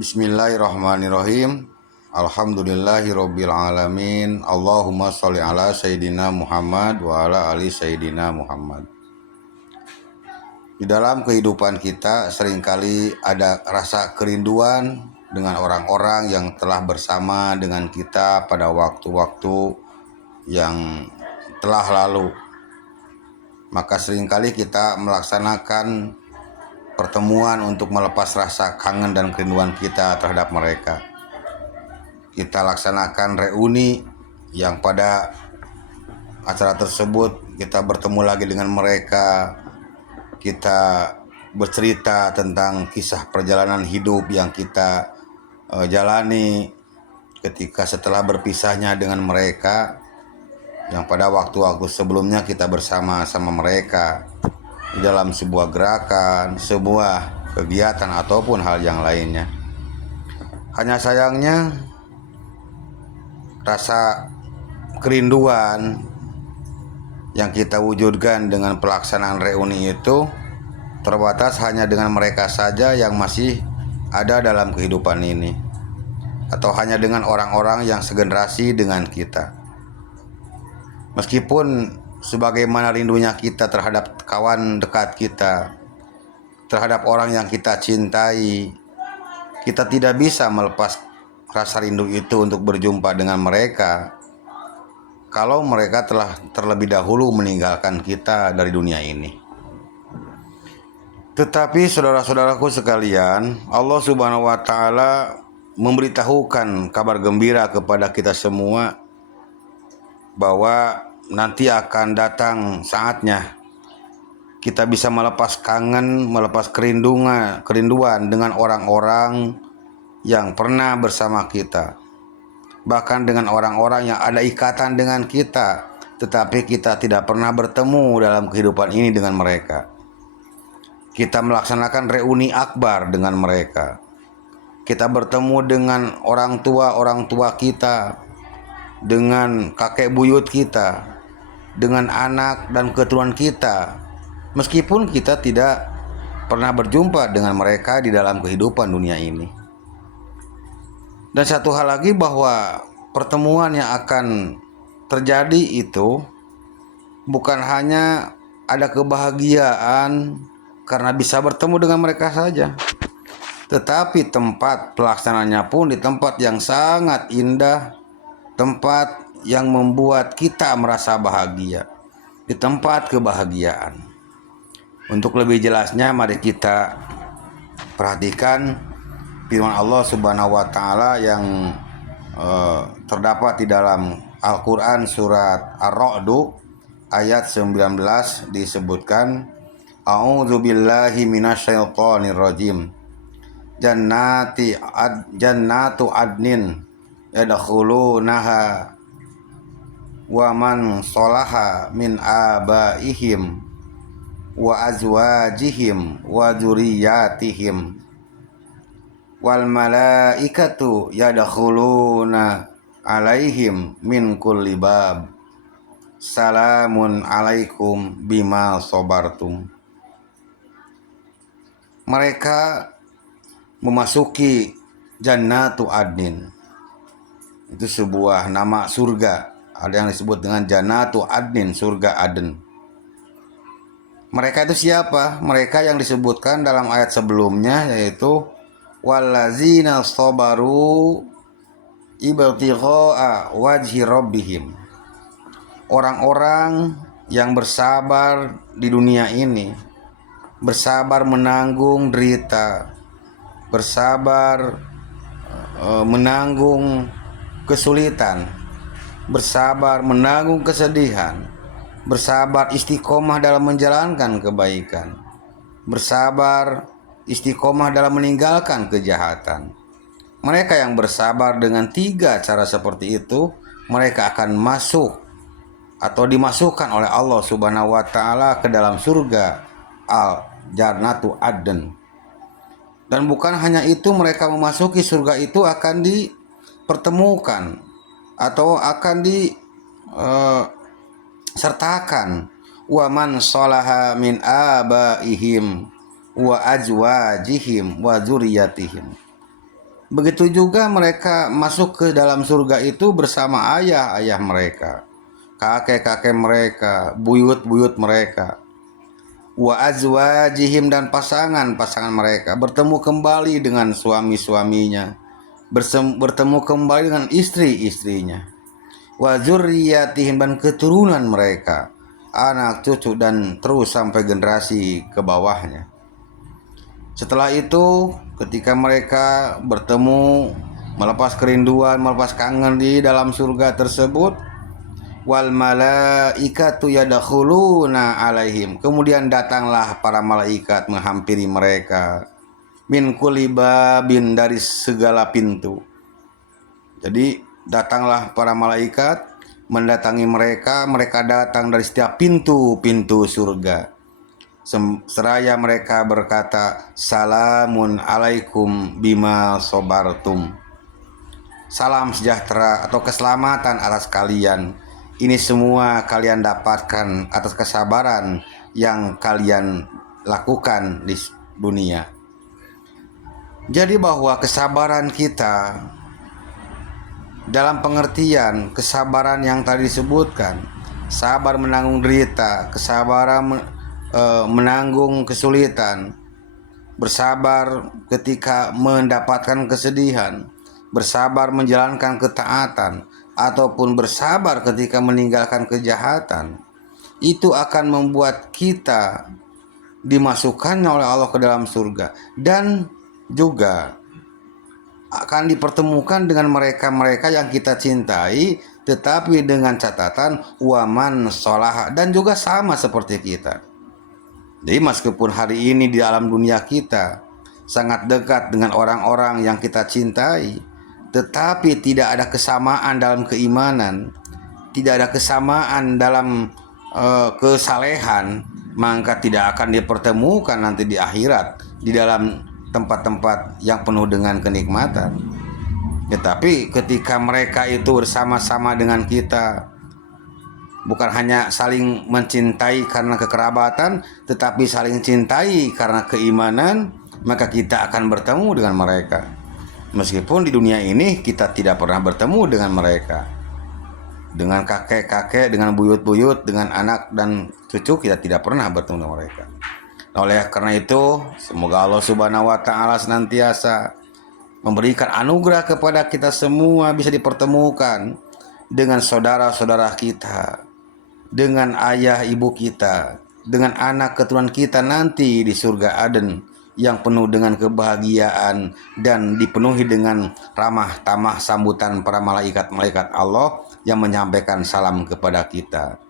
Bismillahirrahmanirrahim. Alhamdulillahirabbil alamin. Allahumma sholli ala sayyidina Muhammad wa ala ali sayyidina Muhammad. Di dalam kehidupan kita seringkali ada rasa kerinduan dengan orang-orang yang telah bersama dengan kita pada waktu-waktu yang telah lalu. Maka seringkali kita melaksanakan pertemuan untuk melepas rasa kangen dan kerinduan kita terhadap mereka. Kita laksanakan reuni yang pada acara tersebut kita bertemu lagi dengan mereka. Kita bercerita tentang kisah perjalanan hidup yang kita jalani ketika setelah berpisahnya dengan mereka, yang pada waktu-waktu sebelumnya kita bersama-sama mereka di dalam sebuah gerakan, sebuah kegiatan ataupun hal yang lainnya. Hanya sayangnya rasa kerinduan yang kita wujudkan dengan pelaksanaan reuni itu terbatas hanya dengan mereka saja yang masih ada dalam kehidupan ini, atau hanya dengan orang-orang yang segenerasi dengan kita. Meskipun sebagaimana rindunya kita terhadap kawan dekat kita, terhadap orang yang kita cintai, kita tidak bisa melepas rasa rindu itu untuk berjumpa dengan mereka kalau mereka telah terlebih dahulu meninggalkan kita dari dunia ini. Tetapi saudara-saudaraku sekalian, Allah Subhanahu wa Ta'ala memberitahukan kabar gembira kepada kita semua bahwa nanti akan datang saatnya kita bisa melepas kangen, melepas kerinduan dengan orang-orang yang pernah bersama kita, bahkan dengan orang-orang yang ada ikatan dengan kita, tetapi kita tidak pernah bertemu dalam kehidupan ini dengan mereka. Kita melaksanakan reuni akbar dengan mereka. Kita bertemu dengan orang tua kita, dengan kakek buyut kita, dengan anak dan keturunan kita, meskipun kita tidak pernah berjumpa dengan mereka di dalam kehidupan dunia ini. Dan satu hal lagi, bahwa pertemuan yang akan terjadi itu bukan hanya ada kebahagiaan karena bisa bertemu dengan mereka saja, tetapi tempat pelaksanaannya pun di tempat yang sangat indah, tempat yang membuat kita merasa bahagia, di tempat kebahagiaan. Untuk lebih jelasnya, mari kita perhatikan firman Allah Subhanahu wa Ta'ala yang terdapat di dalam Al-Quran surat Ar-Ra'd ayat 19. Disebutkan, A'udzubillahi minasyaitonir rajim. Jannatu adnin yadkhulunaha wa man sholaha min abaihim wa azwajihim wa dzurriyyatihim wal malaikatu yadkhuluna alaihim min kulli bab salamun alaikum bima sabartum. Mereka memasuki Jannatu Adnin. Itu sebuah nama surga. Ada yang disebut dengan Jannatu Adnin, surga Aden. Mereka itu siapa? Mereka yang disebutkan dalam ayat sebelumnya, yaitu wallazina sabaru ibtigha'a wajhi rabbihim. Orang-orang yang bersabar di dunia ini, bersabar menanggung derita, bersabar menanggung kesulitan, bersabar menanggung kesedihan, bersabar istiqomah dalam menjalankan kebaikan, bersabar istiqomah dalam meninggalkan kejahatan. Mereka yang bersabar dengan 3 cara seperti itu, mereka akan masuk atau dimasukkan oleh Allah Subhanahu wa Ta'ala ke dalam surga Al-Jannatu Adn. Dan bukan hanya itu, mereka memasuki surga itu akan dipertemukan atau akan disertakan wa man sholaha min abaihim wa azwajihim wa dzurriyyatihim. Begitu juga mereka masuk ke dalam surga itu bersama ayah-ayah mereka, kakek-kakek mereka, buyut-buyut mereka, wa azwajihim, dan pasangan-pasangan mereka, bertemu kembali dengan suami-suaminya, bertemu kembali dengan istri-istrinya, wa zurriyatihim, dan keturunan mereka, anak cucu dan terus sampai generasi ke bawahnya. Setelah itu, ketika mereka bertemu, melepas kerinduan, melepas kangen di dalam surga tersebut, wal malaikatu yadkhuluna alaihim, kemudian datanglah para malaikat menghampiri mereka, min kulli babin, dari segala pintu. Jadi datanglah para malaikat mendatangi mereka, mereka datang dari setiap pintu-pintu surga. Seraya mereka berkata, salamun alaikum bima sobartum, salam sejahtera atau keselamatan atas kalian. Ini semua kalian dapatkan atas kesabaran yang kalian lakukan di dunia. Jadi bahwa kesabaran kita dalam pengertian kesabaran yang tadi disebutkan, sabar menanggung derita, kesabaran menanggung kesulitan, bersabar ketika mendapatkan kesedihan, bersabar menjalankan ketaatan, ataupun bersabar ketika meninggalkan kejahatan, itu akan membuat kita dimasukkannya oleh Allah ke dalam surga, dan juga akan dipertemukan dengan mereka-mereka yang kita cintai, tetapi dengan catatan waman sholaha, dan juga sama seperti kita. Jadi meskipun hari ini di alam dunia kita sangat dekat dengan orang-orang yang kita cintai, tetapi tidak ada kesamaan dalam keimanan, tidak ada kesamaan dalam kesalehan, maka tidak akan dipertemukan nanti di akhirat di dalam tempat-tempat yang penuh dengan kenikmatan. Tetapi ketika mereka itu bersama-sama dengan kita, bukan hanya saling mencintai karena kekerabatan, tetapi saling cintai karena keimanan, maka kita akan bertemu dengan mereka. Meskipun di dunia ini kita tidak pernah bertemu dengan mereka, dengan kakek-kakek, dengan buyut-buyut, dengan anak dan cucu, kita tidak pernah bertemu dengan mereka. Oleh karena itu, semoga Allah Subhanahu wa Ta'ala senantiasa memberikan anugerah kepada kita semua, bisa dipertemukan dengan saudara-saudara kita, dengan ayah ibu kita, dengan anak keturunan kita nanti di surga Aden yang penuh dengan kebahagiaan dan dipenuhi dengan ramah tamah sambutan para malaikat-malaikat Allah yang menyampaikan salam kepada kita.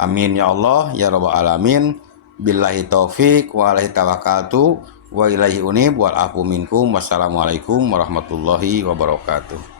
Amin ya Allah ya rabbal alamin. Billahi taufik wa alaihi tawakkaltu wa ilaihi unib wal afu minkum. Wassalamualaikum warahmatullahi wabarakatuh.